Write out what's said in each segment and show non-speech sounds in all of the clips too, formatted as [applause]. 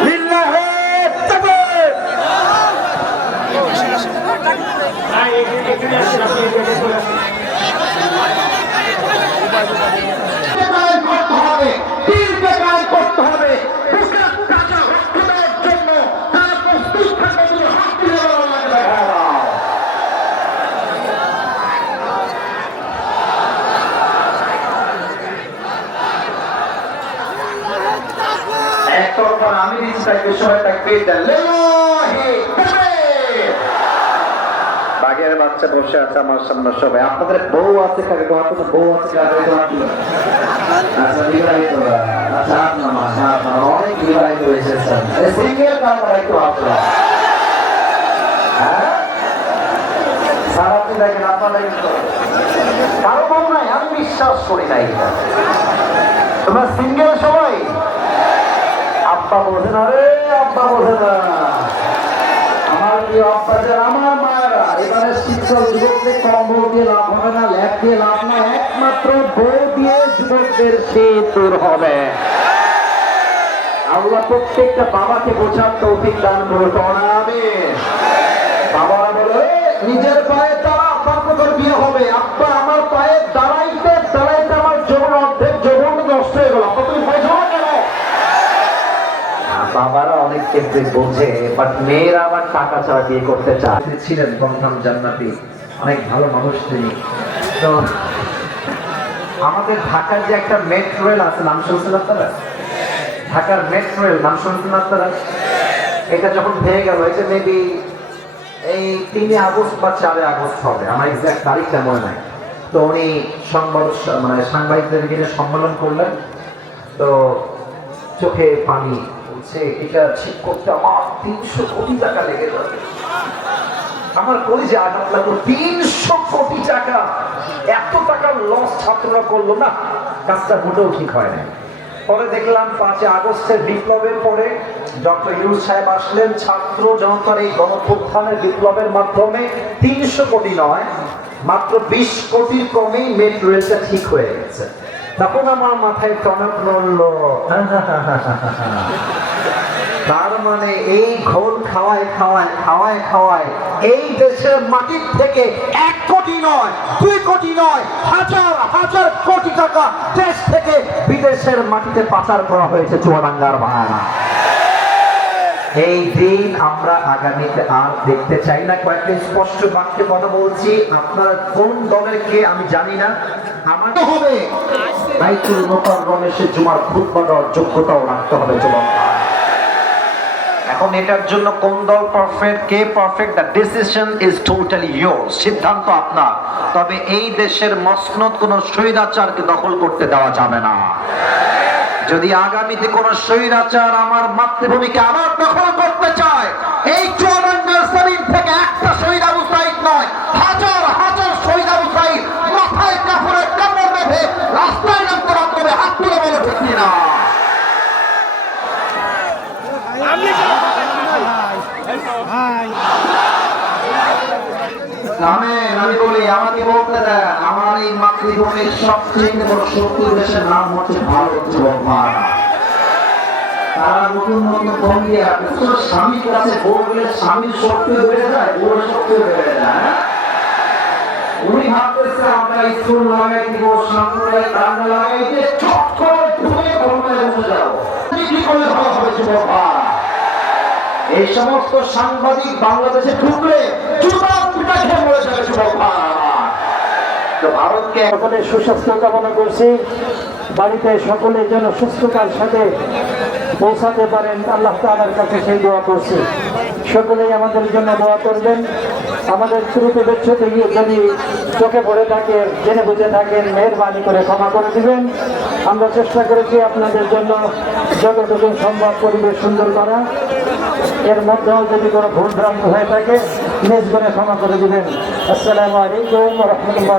লিল্লাহে তাকবীর বেকায় করতে হবে তীর বেকায় করতে হবে বুকের টাকা রক্ত দেওয়ার জন্য তারা প্রস্তুত থাকবে যদি হাত তুলে দেওয়া লাগবে আমি বিষয় থাকবে বাঘের বাচ্চা বসে আছে আমার সামনে সবাই। আপনাদের বউ আছে কাকে তোমার বউ আছে তোমার আচ্ছা আচ্ছা আপনার মা হ্যাঁ? সিঙ্গেল নাই, আমি বিশ্বাস করি না এটা তোমরা সিঙ্গেল সবাই? আব্বা বোঝে না রে আব্বা বোঝে না। আমার প্রিয় আমার মায়েরা এখানে যুবকদের দিয়ে লাভ হবে না দিয়ে লাভ না, একমাত্র বউ দিয়ে যুবকদের সে তোর হবে। আল্লাহ প্রত্যেকটা বাবাকে বোঝার তৌফিক দান করবে অনেক বোঝে বাট মেয়েরা আবার টাকা ছাড়া বিয়ে করতে চায়। ছিলেন বন্ধন জান্নাতি, অনেক ভালো মানুষ তিনি। তো আমাদের ঢাকার যে একটা মেট্রো রেল আছে, নাম শুনছেন আপনারা? ঢাকার মেট্রো রেল নাম শুনছেন আপনারা? এটা যখন ভেঙে গেল এটা মেবি এই তিনে আগস্ট বা চারে আগস্ট হবে, আমার এক্সাক্ট তারিখটা মনে নাই। তো উনি সংবাদ মানে সাংবাদিকদের সম্মেলন করলেন। তো চোখে পানি বলছে, এটা ঠিক করতে আমার তিনশো কোটি টাকা লেগে যাবে। আমার কলেজে আঘাত লাগল, তিনশো কোটি টাকা। এত টাকা লস ছাত্ররা করল না। কাজটা মোটেও ঠিক হয় না পরে দেখলাম পাঁচই আগস্টের বিপ্লবের পরে ডক্টর ইউজ সাহেব আসলেন, ছাত্র জনতার এই গণপ্রত্থানের বিপ্লবের মাধ্যমে। তিনশো কোটি নয়, মাত্র বিশ কোটির কমেই মেট্রো রেলটা ঠিক হয়ে গেছে। তখন আমার মাথায় টনক নড়লো। [laughs] তার মানে এই ঘোল খাওয়ায় খাওয়ায় খাওয়ায় খাওয়ায় এই দেশের মাটির থেকে এক কোটি নয় দুই কোটি নয় হাজার হাজার কোটি টাকা দেশ থেকে বিদেশের মাটিতে পাচার করা হয়েছে চুয়াডাঙ্গার ভাড়া। এই দিন আমরা আগামীতে আর দেখতে চাই না। কয়েকদিন স্পষ্ট বাক্যে কথা বলছি আপনারা কোন দলের কে আমি জানি না। আমার হবে। বাইতুল মোকাররমে সে জুমার দেওয়ার যোগ্যতাও রাখতে হবে যুবক এখন এটার জন্য কোন দল perfect K perfect the decision is totally your সিদ্ধান্ত আপনার। তবে এই দেশের মসনদ কোন স্বৈরাচারকে দখল করতে দেওয়া যাবে না। যদি আগামীতে কোন স্বৈরাচার আমার মাতৃভূমিকে আবার দখল করতে চায়, এই চুয়ান্ন জমিন থেকে একটা শহীদ আবু সাইদ নয় হাজার হাজার শহীদ আবু সাইদ মাথায় কাপড়ের কাপড় বেঁধে রাস্তায় নামতে বাধ্য হবে হাত তুলে বলে ঠিক না আমি আমি বলি, আমাকে বলতে দেন, আমার এই মাতৃভূমির সবচেয়ে বড় শত্রু দেশের নাম হচ্ছে ভারত তারা নতুন নতুন স্বামীর কাছে স্বামীর শক্তি বেড়ে যায় শক্তি বেড়ে যায় হ্যাঁ? উনি ভাবতেছে, আমরা স্কুল লাগাই দিব লাগাই দিয়ে করে ঢুকে বসে কি করলে ভালো হবে? এই সমস্ত সাংবাদিক বাংলাদেশে ঢুকলে সকলে সুস্বাস্থ্য কামনা করছি। বাড়িতে সকলে যেন সুস্থতার সাথে পৌঁছাতে পারেন, আল্লাহ তালার কাছে সেই দোয়া করছি। সকলেই আমাদের জন্য দোয়া করবেন। আমাদের ছোট বেচ্ছতে গিয়ে যদি চোখে পড়ে থাকে, জেনে বুঝে থাকেন, মেহরবানি করে ক্ষমা করে দিবেন। আমরা চেষ্টা করেছি আপনাদের জন্য যতটুকু সম্ভব পরিবেশ সুন্দর করা। এর মধ্যেও যদি কোনো ভুল ভ্রান্ত হয়ে থাকে নিজ করে ক্ষমা করে দেবেন। আসসালামু আলাইকুম রহমতুল্লাহ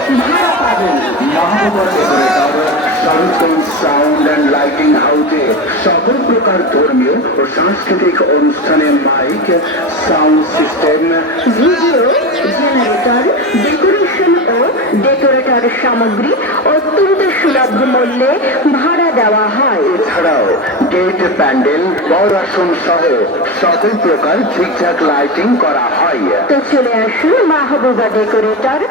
সাউন্ড অ্যান্ড লাইটিং হাউসে সকল প্রকার ধর্মীয় সাংস্কৃতিক অনুষ্ঠানের mic sound system video generator decoration ও ডেকোরেটর সামগ্রী অত্যন্ত সুলভ মূল্যে ভাড়া দেওয়া হয় এছাড়াও গেট প্যান্ডেল বড় আসন সহ সকল প্রকার ঠিকঠাক লাইটিং করা হয়। তো চলে আসুন মাহবুবা ডেকোরেটর